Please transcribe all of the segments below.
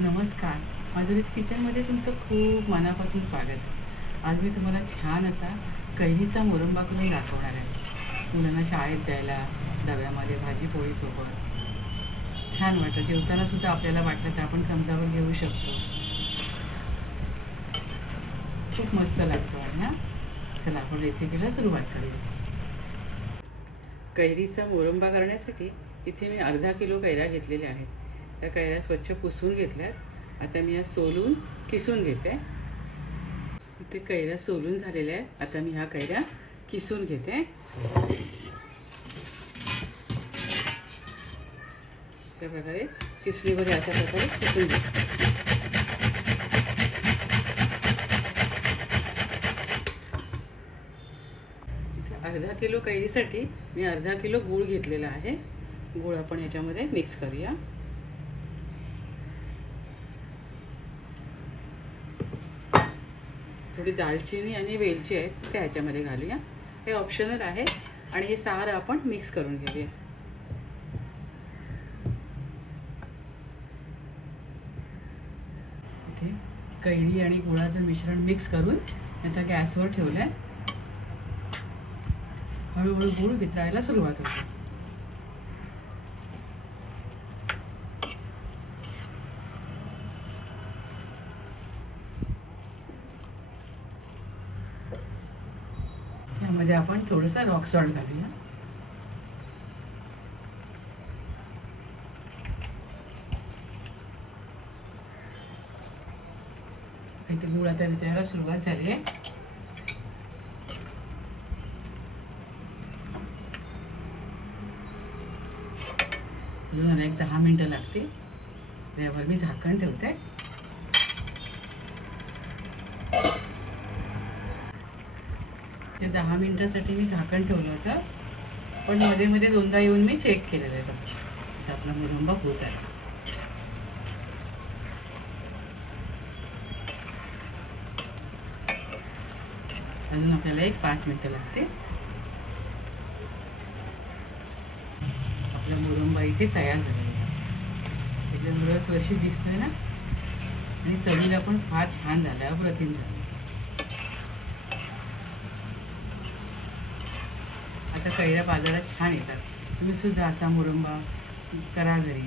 नमस्कार, माधुरीज किचनमध्ये तुमचं खूप मनापासून स्वागत आहे. आज मी तुम्हाला छान असा कैरीचा मुरंबा करून दाखवणार आहे. मुलांना शाळेत द्यायला डब्यामध्ये भाजी पोळीसोबत छान वाटतं. जेवताना सुद्धा आपल्याला वाटलं तर आपण चमचावर घेऊ शकतो. खूप मस्त लागतो आहे ना. चला आपण रेसिपीला सुरुवात करूया. कैरीचा मुरंबा करण्यासाठी इथे मी अर्धा किलो कैऱ्या घेतलेल्या आहेत. त्या कैऱ्या स्वच्छ पुसून घेतल्यात. आता मी या सोलून किसून घेते. इथे कैऱ्या सोलून झालेल्या आहेत. आता मी ह्या कैऱ्या किसून घेते. त्या प्रकारे किसणीवर अशा प्रकारे किसून घेते. अर्धा किलो कैरीसाठी मी अर्धा किलो गूळ घेतलेला आहे. गूळ आपण याच्यामध्ये मिक्स करूया. थोडी दालचिनी आणि वेलची आहेत त्या ह्याच्यामध्ये घालूया. हे ऑप्शनल आहे आणि हे सारं आपण मिक्स करून घेऊया. इथे कैरी आणि गुळाचं मिश्रण मिक्स करून आता गॅसवर ठेवलं आहे. हळूहळू गूळ वितळायला सुरुवात होते. यामध्ये आपण थोडंसं रॉक सॉल्ट घालूया. इथे गूळ आता वितळायला सुरुवात झाली आहे. अजून एक 10 मिनिटं लागतील. त्यावर मी झाकण ठेवते. ते 10 मिनिटासाठी मी झाकण ठेवलं होतं, पण मध्ये मध्ये दोनदा येऊन मी चेक केलेलं आहे. आता आपला मुरंबा होत आहे. अजून आपल्याला एक 5 मिनिटं लागते. आपला मुरंबा इथे तयार झालेला आहे. एकदम रसरशी दिसतोय ना, आणि चवीला पण फार छान झालं, अप्रतिम झालं. आता कैऱ्या बाजारात छान येतात. तुम्ही सुद्धा असा मुरंबा करा घरी.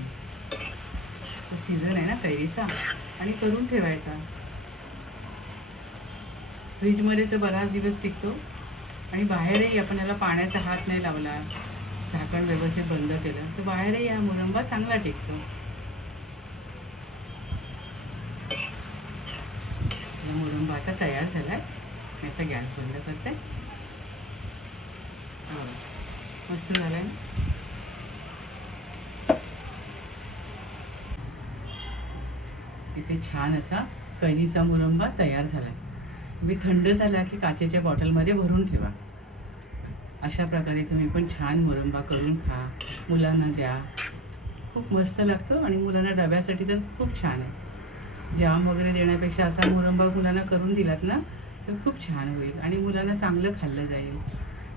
तो सीझन आहे ना कैरीचा, आणि करून ठेवायचा. फ्रीजमध्ये तर बराच दिवस टिकतो, आणि बाहेरही आपण याला पाण्याचा हात नाही लावला, झाकण व्यवस्थित बंद केलं तर बाहेरही हा मुरंबा चांगला टिकतो. मुरंबा आता तयार झाला आहे. मी आता गॅस बंद करते. मस्त झालं आहे. इथे छान असा कैरीचा मुरंबा तयार झाला आहे. तुम्ही थंड झाला की काचेच्या बॉटलमध्ये भरून ठेवा. अशा प्रकारे तुम्ही पण छान मुरंबा करून खा, मुलांना द्या. खूप मस्त लागतो, आणि मुलांना डब्यासाठी तर खूप छान आहे. जाम वगैरे देण्यापेक्षा असा मुरंबा मुलांना करून दिलात ना तर खूप छान होईल, आणि मुलांना चांगलं खाल्लं जाईल.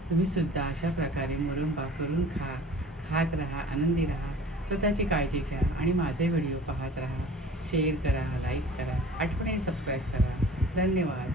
तुम्ही सुद्धा अशा प्रकारे मुरंबा करून खात राहा, आनंदी राहा. स्वतःची काळजी घ्या, आणि माझे व्हिडिओ पाहत राहा. शेअर करा, लाईक करा, आठवणीने सबस्क्राईब करा. धन्यवाद.